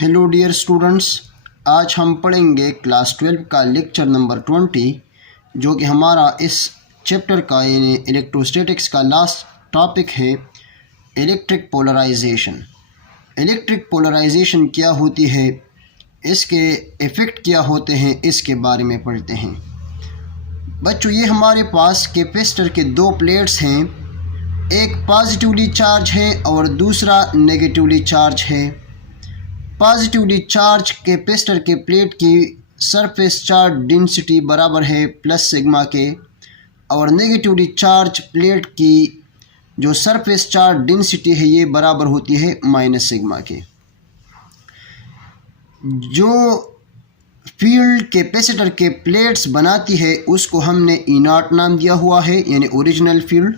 Hello dear students, आज हम पढ़ेंगे क्लास 12 का लेक्चर नंबर 20 जो कि हमारा इस चैप्टर का यानी इलेक्ट्रोस्टैटिक्स का लास्ट टॉपिक है इलेक्ट्रिक पोलराइजेशन। इलेक्ट्रिक पोलराइजेशन क्या होती है, इसके इफ़ेक्ट क्या होते हैं, इसके बारे में पढ़ते हैं। बच्चों, ये हमारे पास कैपेसिटर के दो प्लेट्स हैं, एक पॉजिटिवली चार्ज है और दूसरा नेगेटिवली चार्ज है। पॉजिटिवली चार्ज कैपेसिटर के प्लेट की सरफेस चार्ज डेंसिटी बराबर है प्लस सिग्मा के, और नेगेटिवली चार्ज प्लेट की जो सरफेस चार्ज डेंसिटी है ये बराबर होती है माइनस सिग्मा के। जो फील्ड कैपेसिटर के प्लेट्स बनाती है उसको हमने ई नॉट नाम दिया हुआ है, यानी ओरिजिनल फील्ड।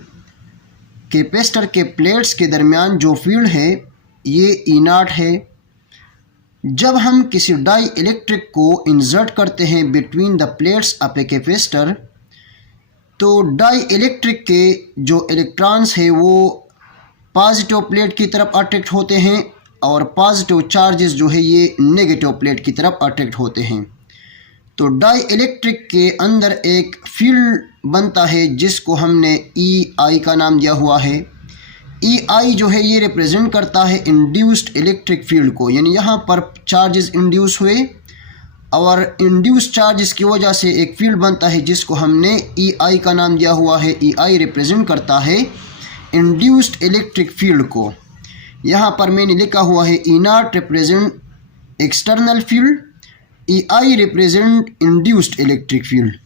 कैपेसिटर के प्लेट्स के दरमियान जो फील्ड है ये ई नॉट है। जब हम किसी डाई इलेक्ट्रिक को इंसर्ट करते हैं between the plates of a capacitor, तो डाई इलेक्ट्रिक के जो इलेक्ट्रॉन्स है वो पॉजिटिव प्लेट की तरफ अट्रैक्ट होते हैं और पॉजिटिव चार्जेस जो है ये नेगेटिव प्लेट की तरफ अट्रैक्ट होते हैं। तो डाई इलेक्ट्रिक के अंदर एक फील्ड बनता है जिसको हमने ई आई का नाम दिया हुआ है। ई आई जो है ये रिप्रेजेंट करता है इंड्यूस्ड इलेक्ट्रिक फील्ड को, यानी यहाँ पर चार्जेस इंड्यूस हुए और इंड्यूस चार्जेस की वजह से एक फील्ड बनता है जिसको हमने ई आई का नाम दिया हुआ है। ई आई रिप्रेजेंट करता है इंड्यूस्ड इलेक्ट्रिक फील्ड को। यहाँ पर मैंने लिखा हुआ है E naught represent external field, E i represent induced electric field.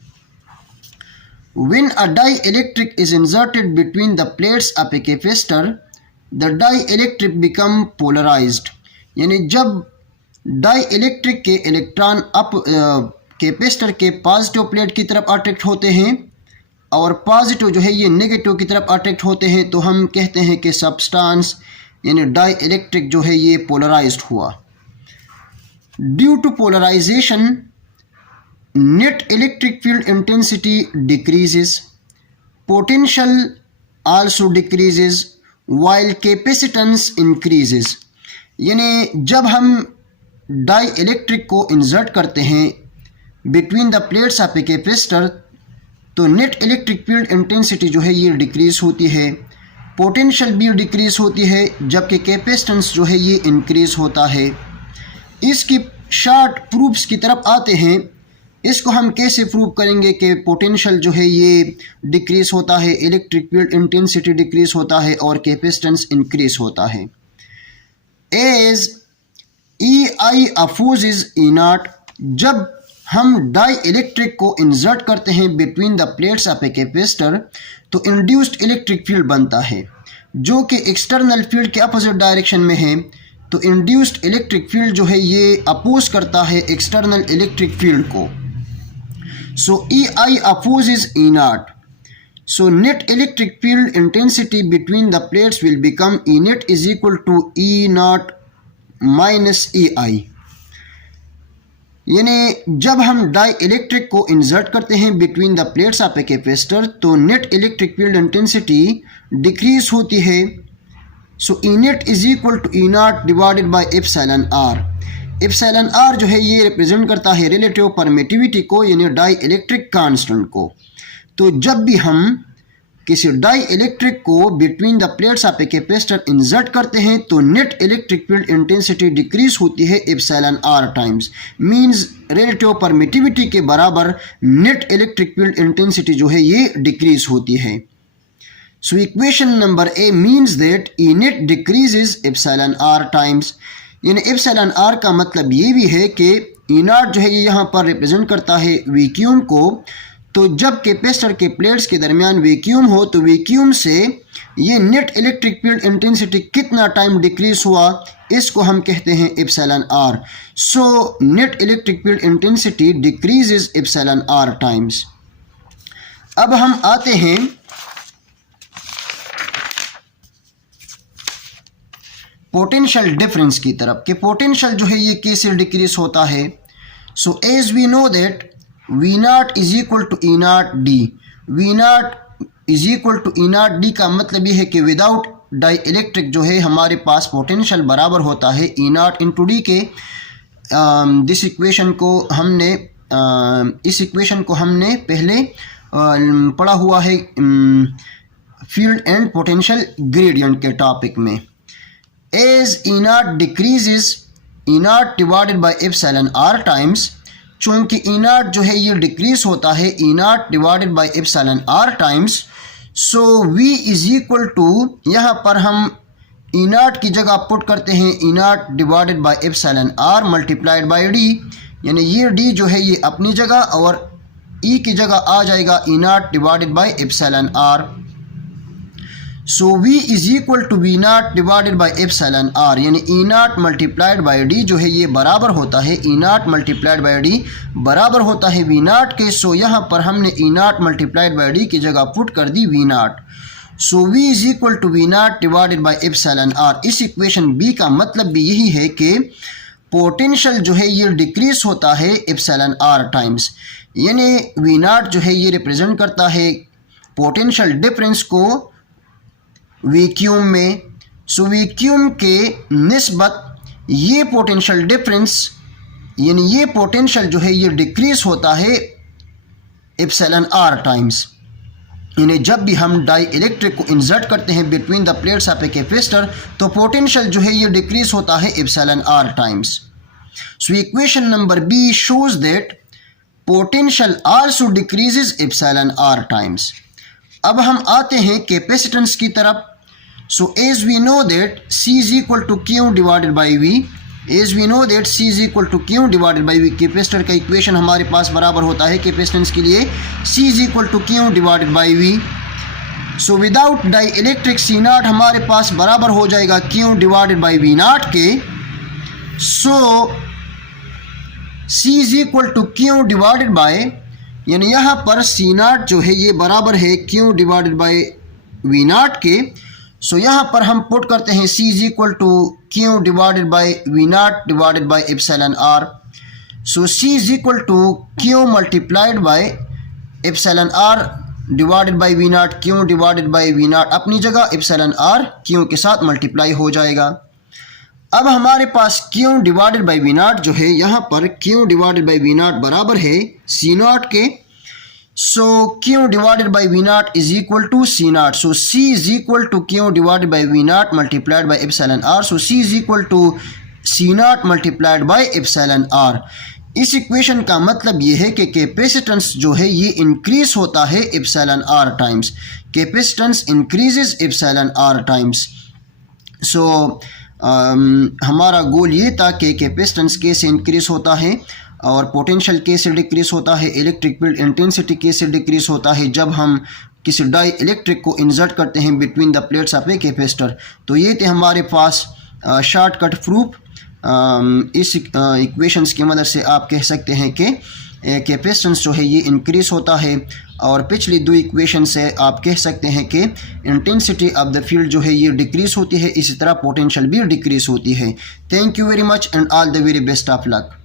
When a dielectric is inserted between the plates of a capacitor, the dielectric become polarized। यानी जब डाईइलेक्ट्रिक के इलेक्ट्रॉन अप कैपेसिटर के पॉजिटिव प्लेट की तरफ attract होते हैं और positive जो है ये नेगेटिव की तरफ अट्रैक्ट होते हैं, तो हम कहते हैं कि सब्सटेंस यानी डाईइलेक्ट्रिक जो है ये पोलराइज्ड हुआ। Due to polarisation net electric field intensity decreases, potential also decreases while capacitance increases। यानी जब हम डाई इलेक्ट्रिक को इंसर्ट करते हैं between the plates of a capacitor, तो नेट इलेक्ट्रिक फील्ड इंटेंसिटी जो है ये डिक्रीज होती है, पोटेंशियल भी डिक्रीज होती है, जबकि कैपेसिटेंस जो है ये इंक्रीज होता है। इसकी शॉर्ट प्रूफ्स की तरफ आते हैं। इसको हम कैसे प्रूव करेंगे कि पोटेंशियल जो है ये डिक्रीज होता है, इलेक्ट्रिक फील्ड इंटेंसिटी डिक्रीज होता है और कैपेसिटेंस इंक्रीज होता है। As E i opposes E naught, जब हम डाई इलेक्ट्रिक को इंसर्ट करते हैं between the plates of a capacitor, तो इंड्यूस्ड इलेक्ट्रिक फील्ड बनता है जो कि एक्सटर्नल फील्ड के अपोजिट डायरेक्शन में है। तो इंड्यूस्ड इलेक्ट्रिक फील्ड जो है ये अपोज करता है एक्सटर्नल इलेक्ट्रिक फील्ड को। So EI opposes E naught. So net electric field intensity between the plates will become E net is equal to E naught minus EI। यानी जब हम dielectric को इंसर्ट करते हैं between the plates of a capacitor, तो net electric field intensity decrease होती है। So E net is equal to E naught divided by epsilon r. Epsilon r जो है ये रिप्रेजेंट करता है रिलेटिव परमिटिविटी को, यानी डाई इलेक्ट्रिक कांस्टेंट को। तो जब भी हम किसी डाई इलेक्ट्रिक को between the plates of a capacitor insert करते हैं तो net electric field intensity decrease होती है epsilon are times, means relative permittivity के बराबर नेट इलेक्ट्रिक फील्ड इंटेंसिटी जो है ये डिक्रीज होती है। So equation number A means that E net decreases epsilon are times. यानी एप्सिलॉन आर का मतलब ये भी है कि ई नॉट जो है ये यहाँ पर रिप्रेजेंट करता है वैक्यूम को। तो जब कैपेसिटर के प्लेट्स के दरमियान वैक्यूम हो तो वैक्यूम से ये नेट इलेक्ट्रिक फील्ड इंटेंसिटी कितना टाइम डिक्रीज हुआ, इसको हम कहते हैं epsilon are. So net electric field intensity decreases epsilon are times. अब हम आते हैं पोटेंशियल डिफरेंस की तरफ कि पोटेंशियल जो है ये कैसे डिक्रीज होता है। So as we know that V naught is equal to E naught D. V naught is equal to E naught D का मतलब ये है कि विदाउट डाई इलेक्ट्रिक जो है हमारे पास पोटेंशियल बराबर होता है ई नॉट इंटू डी के। इस इक्वेशन को हमने पहले पढ़ा हुआ है फील्ड एंड पोटेंशियल ग्रेडियंट के टॉपिक में। As E naught decreases E naught divided by epsilon are times, चूँकि ई नॉट जो है ये डिक्रीज होता है E naught divided by epsilon are times, so V is equal to, यहाँ पर हम ई नॉट की जगह पुट करते हैं E naught divided by epsilon r multiplied by D, यानी ये डी जो है ये अपनी जगह और ई की जगह आ जाएगा E naught divided by epsilon are. So V is equal to V naught divided by epsilon r, यानी E naught multiplied by D जो है ये बराबर होता है E naught multiplied by D बराबर होता है वी नॉट के। सो यहाँ पर हमने E naught multiplied by D की जगह पुट कर दी V naught. So V is equal to V naught divided by epsilon r. इस इक्वेशन बी का मतलब भी यही है कि पोटेंशियल जो है ये डिक्रीज होता है एप्सिलॉन आर टाइम्स, यानी वी नॉट जो है ये रिप्रेजेंट करता है पोटेंशियल डिफरेंस को वैक्यूम में। सो वैक्यूम के निस्बत ये पोटेंशियल डिफरेंस यानी ये पोटेंशियल जो है ये डिक्रीज होता है एप्सिलॉन आर टाइम्स, यानी जब भी हम डाई इलेक्ट्रिक को इंसर्ट करते हैं between the plates of a capacitor तो पोटेंशियल जो है ये डिक्रीज होता है epsilon are times. So equation number B shows that potential also decreases epsilon are times. अब हम आते हैं कैपेसिटेंस की तरफ। So as we know that C is equal to Q divided by V, as we know that C is equal to Q divided by V, capacitor का equation हमारे पास बराबर होता है कैपेसिटेंस के लिए C is equal to Q divided by V। So without dielectric C naught हमारे पास बराबर हो जाएगा Q divided by V naught के। So C is equal to Q divided by, यानी यहाँ पर C नॉट जो है ये बराबर है Q divided by V naught के। सो यहाँ पर हम पुट करते हैं C is equal to Q divided by V naught divided by epsilon are. So C is equal to Q multiplied by epsilon r divided by V naught, Q divided by V naught अपनी जगह, epsilon R Q के साथ multiply हो जाएगा। अब हमारे पास Q divided by V naught जो है यहाँ पर Q divided by V naught बराबर है C नॉट के। So Q divided by V naught is equal to C naught. So C is equal to Q divided by V naught multiplied by epsilon are. So C is equal to C naught multiplied by epsilon r. इस equation का मतलब ये है कि capacitance जो है ये increase होता है epsilon are times, capacitance increases epsilon are times. So हमारा गोल ये था कि कैपेसिटेंस कैसे इंक्रीज होता है और पोटेंशियल कैसे डिक्रीज होता है, इलेक्ट्रिक फील्ड इंटेंसिटी कैसे डिक्रीज होता है जब हम किसी डाई इलेक्ट्रिक को इंसर्ट करते हैं between the plates of a capacitor. तो ये थे हमारे पास शॉर्टकट प्रूफ। इस इक्वेशंस की मदद से आप कह सकते हैं कि कैपेसिटेंस जो है ये इंक्रीज होता है, और पिछली दो इक्वेशन से आप कह सकते हैं कि इंटेंसिटी ऑफ द फील्ड जो है ये डिक्रीज होती है, इसी तरह पोटेंशियल भी डिक्रीज होती है। Thank you very much and all the very best of luck.